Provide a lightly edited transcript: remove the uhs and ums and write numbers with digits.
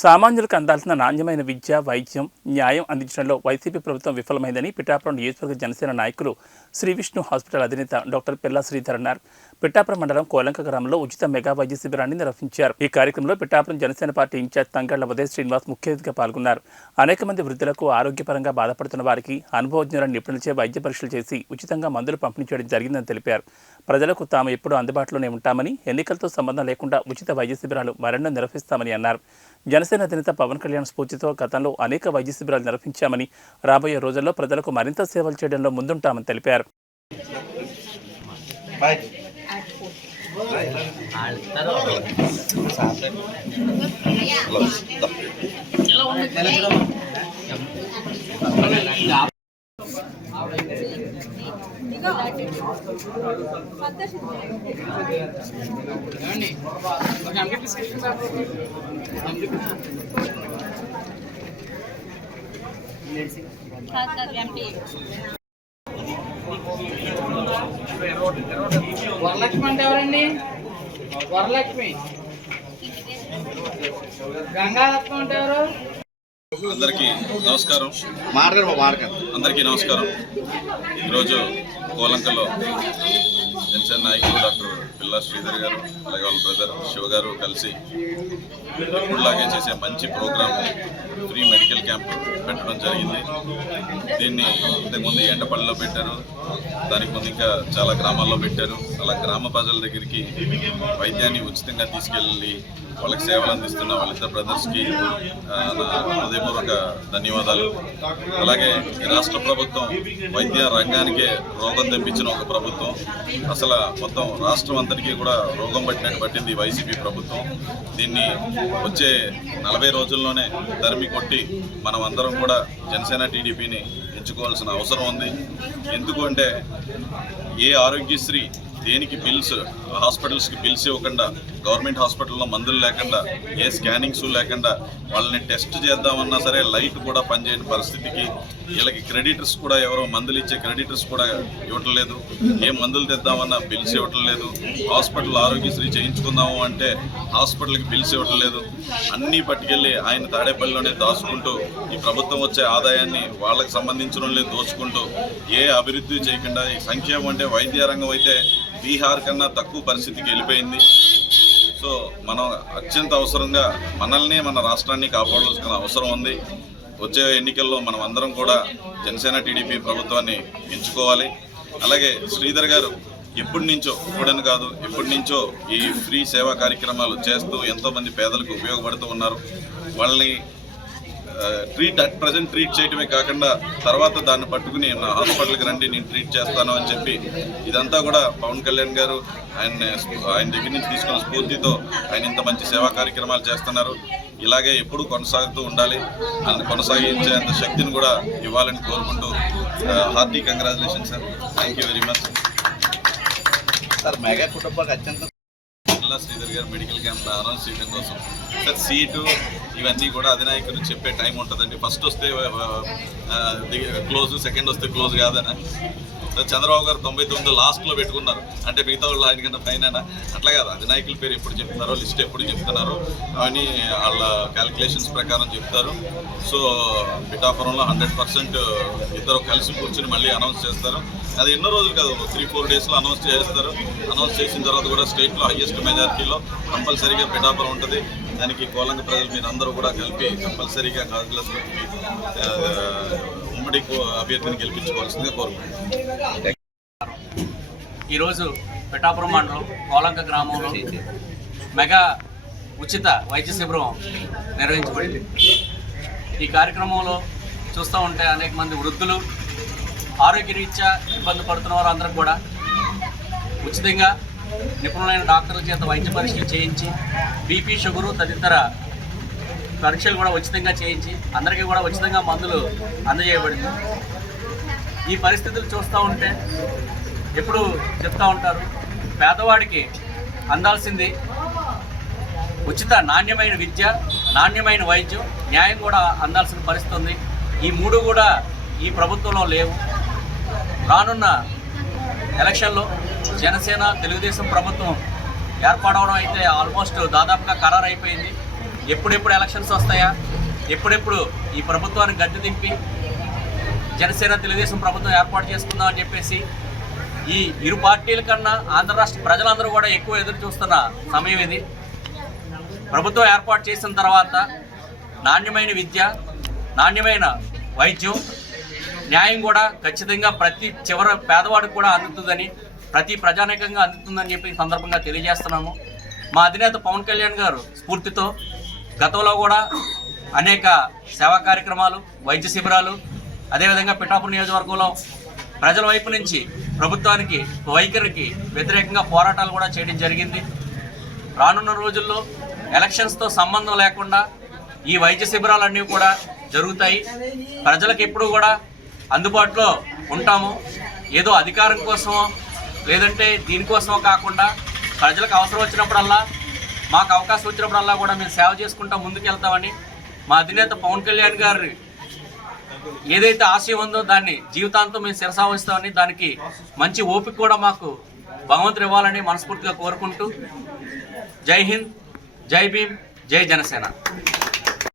సామాన్యులకు అందాల్సిన నాణ్యమైన విద్య, వైద్యం, న్యాయం అందించడంలో వైసీపీ ప్రభుత్వం విఫలమైందని పిఠాపురం నియోజకవర్గ జనసేన నాయకులు శ్రీ విష్ణు హాస్పిటల్ అధినేత డాక్టర్ పిల్లా శ్రీధర్ అన్నారు. పిఠాపురం మండలం కోలంక గ్రామంలో ఉచిత మెగా వైద్య శిబిరాన్ని నిర్వహించారు. ఈ కార్యక్రమంలో పిఠాపురం జనసేన పార్టీ ఇన్ఛార్జ్ తంగళ్ల ఉదయ్ శ్రీనివాస్ ముఖ్య అతిథిగా పాల్గొన్నారు. అనేక మంది వృద్ధులకు ఆరోగ్యపరంగా బాధపడుతున్న వారికి అనుభవజ్ఞుల నిపుణులచే వైద్య పరీక్షలు చేసి ఉచితంగా మందులు పంపిణీ చేయడం జరిగిందని తెలిపారు. ప్రజలకు తాము ఎప్పుడూ అందుబాటులోనే ఉంటామని, ఎన్నికలతో సంబంధం లేకుండా ఉచిత వైద్య శిబిరాలు మరెన్నో నిర్వహిస్తామని అన్నారు. జనసేన అధినేత పవన్ కళ్యాణ్ స్ఫూర్తితో గతంలో అనేక వైద్య శిబిరాలు నిర్వహించామని, రాబోయే రోజుల్లో ప్రజలకు మరింత సేవలు చేయడంలో ముందుంటామని తెలిపారు. వరలక్ష్మి అంటే ఎవరండి? వరలక్ష్మి. గంగారత్నం అంటే ఎవరు? అందరికీ నమస్కారం. అందరికీ నమస్కారం. ఈరోజు కోలంకలో జనసేన నాయకులు డాక్టర్ పిల్లా శ్రీధర్ గారు, అలాగే వాళ్ళ బ్రదర్ శివ గారు కలిసి ఇప్పుడులాగే చేసే మంచి ప్రోగ్రాం ఫ్రీ మెడికల్ క్యాంప్ పెట్టడం జరిగింది. దీన్ని ఇంతకుముందు ఎండపల్లిలో పెట్టారు, దానికి ముందు ఇంకా చాలా గ్రామాల్లో పెట్టారు. అలా గ్రామ ప్రజల దగ్గరికి వైద్యాన్ని ఉచితంగా తీసుకెళ్ళి వాళ్ళకి సేవలు అందిస్తున్న వాళ్ళిద్దరు బ్రదర్స్కి నా హృదయపూర్వక ధన్యవాదాలు. అలాగే ఈ రాష్ట్ర ప్రభుత్వం వైద్య రంగానికే రోగం తెప్పించిన ఒక ప్రభుత్వం. అసలు మొత్తం రాష్ట్రం అంతటికీ కూడా రోగం పట్టింది వైసీపీ ప్రభుత్వం. దీన్ని వచ్చే 40 రోజుల్లోనే తరిమి కొట్టి మనం అందరం కూడా జనసేన టీడీపీని ఎంచుకోవాల్సిన అవసరం ఉంది. ఎందుకు అంటే ఏ ఆరోగ్యశ్రీ దేనికి బిల్స్, హాస్పిటల్స్కి బిల్స్ ఇవ్వకుండా, గవర్నమెంట్ హాస్పిటల్లో మందులు లేకుండా, ఏ స్కానింగ్స్ లేకుండా వాళ్ళని టెస్ట్ చేద్దామన్నా సరే లైట్ కూడా పనిచేయని పరిస్థితికి, వీళ్ళకి క్రెడిటర్స్ కూడా ఎవరో మందులు ఇచ్చే క్రెడిటర్స్ కూడా ఇవ్వటం లేదు. ఏ మందులు తెద్దామన్నా బిల్స్ ఇవ్వటం లేదు. హాస్పిటల్ ఆరోగ్యశ్రీ చేయించుకుందాము అంటే హాస్పిటల్కి బిల్స్ ఇవ్వటం లేదు. అన్నీ పట్టుకెళ్ళి ఆయన తాడేపల్లిలోనే దాచుకుంటూ ఈ ప్రభుత్వం వచ్చే ఆదాయాన్ని వాళ్ళకి సంబంధించిన దోచుకుంటూ ఏ అభివృద్ధి చేయకుండా, ఈ సంక్షేమం అంటే వైద్య రంగం అయితే బీహార్ కన్నా తక్కువ పరిస్థితికి వెళ్ళిపోయింది. సో మనం అత్యంత అవసరంగా మనల్ని, మన రాష్ట్రాన్ని కాపాడాల్సిన అవసరం ఉంది. వచ్చే ఎన్నికల్లో మనం అందరం కూడా జనసేన టీడీపీ ప్రభుత్వాన్ని ఎంచుకోవాలి. అలాగే శ్రీధర్ గారు ఎప్పటి నుంచో, ఇప్పుడని కాదు ఎప్పటి నుంచో ఈ ఫ్రీ సేవా కార్యక్రమాలు చేస్తూ ఎంతోమంది పేదలకు ఉపయోగపడుతూ ఉన్నారు. వాళ్ళని ప్రజెంట్ ట్రీట్ చేయడమే కాకుండా తర్వాత దాన్ని పట్టుకుని నా హాస్పిటల్కి రండి, నేను ట్రీట్ చేస్తాను అని చెప్పి ఇదంతా కూడా పవన్ కళ్యాణ్ గారు ఆయన దగ్గర నుంచి తీసుకున్న స్ఫూర్తితో ఆయన ఇంత మంచి సేవా కార్యక్రమాలు చేస్తున్నారు. ఇలాగే ఎప్పుడూ కొనసాగుతూ ఉండాలి. కొనసాగించేంత శక్తిని కూడా ఇవ్వాలని కోరుకుంటూ hearty congratulation sir. Thank you very much sir. Mega కుటుంబానికి అత్యంత పిల్లా శ్రీధర్ గారు మెడికల్ క్యాంప్ అనౌన్స్ చేయడం కోసం సార్ సీటు ఇవన్నీ కూడా అధినాయకులు చెప్పే టైం ఉంటుందండి. ఫస్ట్ వస్తే క్లోజ్, సెకండ్ వస్తే క్లోజ్ కాదనా? చంద్రబాబు గారు 99 లాస్ట్లో పెట్టుకున్నారు అంటే మిగతా వాళ్ళు ఆయనకన్నా పైన అట్లా కాదు. అధినాయకుల పేరు ఎప్పుడు చెప్తున్నారో, లిస్ట్ ఎప్పుడు చెప్తున్నారో అని వాళ్ళ క్యాలిక్యులేషన్స్ ప్రకారం చెప్తారు. సో పిఠాపురంలో 100% ఇద్దరు కలిసి కూర్చొని మళ్ళీ అనౌన్స్ చేస్తారు. అది ఎన్నో రోజులు కాదు, 3-4 డేస్లో అనౌన్స్ చేస్తారు. అనౌన్స్ చేసిన తర్వాత కూడా స్టేట్లో హైయెస్ట్ మెజారిటీలో కంపల్సరీగా పిఠాపురం ఉంటుంది. దానికి కోలంక ప్రజలు మీరందరూ కూడా కలిపి కంపల్సరీగా కాంగ్రెస్ ఉమ్మడి అభ్యర్థిని గెలిపించుకోవాల్సిందిగా కోరుకుంటున్నాను. ఈరోజు పిఠాపురం మండలం కోలంక గ్రామంలో మెగా ఉచిత వైద్య శిబిరం నిర్వహించబడింది. ఈ కార్యక్రమంలో చూస్తూ ఉంటే అనేక మంది వృద్ధులు, ఆరోగ్యరీత్యా ఇబ్బంది పడుతున్న వారందరూ కూడా ఉచితంగా నిపుణులైన డాక్టర్ల చేత వైద్య పరీక్షలు చేయించి, బీపీ, షుగరు తదితర పరీక్షలు కూడా ఉచితంగా చేయించి అందరికీ కూడా ఉచితంగా మందులు అందజేయబడింది. ఈ పరిస్థితులు చూస్తూ ఉంటే ఎప్పుడు చెప్తూ ఉంటారు, పేదవాడికి అందాల్సింది ఉచిత నాణ్యమైన విద్య, నాణ్యమైన వైద్యం, న్యాయం కూడా అందాల్సిన పరిస్థితి ఉంది. ఈ మూడు కూడా ఈ ప్రభుత్వంలో లేవు. రానున్న ఎలక్షన్లో జనసేన తెలుగుదేశం ప్రభుత్వం ఏర్పడవడం అయితే ఆల్మోస్ట్ దాదాపుగా ఖరారు అయిపోయింది. ఎప్పుడెప్పుడు ఎలక్షన్స్ వస్తాయా, ఎప్పుడెప్పుడు ఈ ప్రభుత్వాన్ని గద్దె దింపి జనసేన తెలుగుదేశం ప్రభుత్వం ఏర్పాటు చేసుకుందాం అని చెప్పేసి ఈ ఇరు పార్టీల కన్నా ఆంధ్ర రాష్ట్ర ప్రజలందరూ కూడా ఎక్కువ ఎదురు చూస్తున్న సమయం ఇది. ప్రభుత్వం ఏర్పాటు చేసిన తర్వాత నాణ్యమైన విద్య, నాణ్యమైన వైద్యం, న్యాయం కూడా ఖచ్చితంగా ప్రతి చివర పేదవాడికి కూడా అందుతుందని, ప్రతి ప్రజానీకంగా అందుతుందని చెప్పి ఈ సందర్భంగా తెలియజేస్తున్నాము. మా అధినేత పవన్ కళ్యాణ్ గారు స్ఫూర్తితో గతంలో కూడా అనేక సేవా కార్యక్రమాలు, వైద్య శిబిరాలు, అదేవిధంగా పిఠాపురం నియోజకవర్గంలో ప్రజల వైపు నుంచి ప్రభుత్వానికి వైఖరికి వ్యతిరేకంగా పోరాటాలు కూడా చేయడం జరిగింది. రానున్న రోజుల్లో ఎలక్షన్స్తో సంబంధం లేకుండా ఈ వైద్య శిబిరాలన్నీ కూడా జరుగుతాయి. ప్రజలకు ఎప్పుడు కూడా అందుబాటులో ఉంటాము. ఏదో అధికారం కోసమో లేదంటే దీనికోసమో కాకుండా ప్రజలకు అవసరం వచ్చినప్పుడల్లా, మాకు అవకాశం వచ్చినప్పుడల్లా కూడా మేము సేవ చేసుకుంటూ ముందుకెళ్తామని మా అధినేత పవన్ కళ్యాణ్ గారి ఏదైతే ఆశయం ఉందో దాన్ని జీవితాంతం మేము శిరసావహిస్తామని, దానికి మంచి ఓపిక కూడా మాకు భగవంతుడు ఇవ్వాలని మనస్ఫూర్తిగా కోరుకుంటూ జై హింద్, జై భీమ్, జై జనసేన.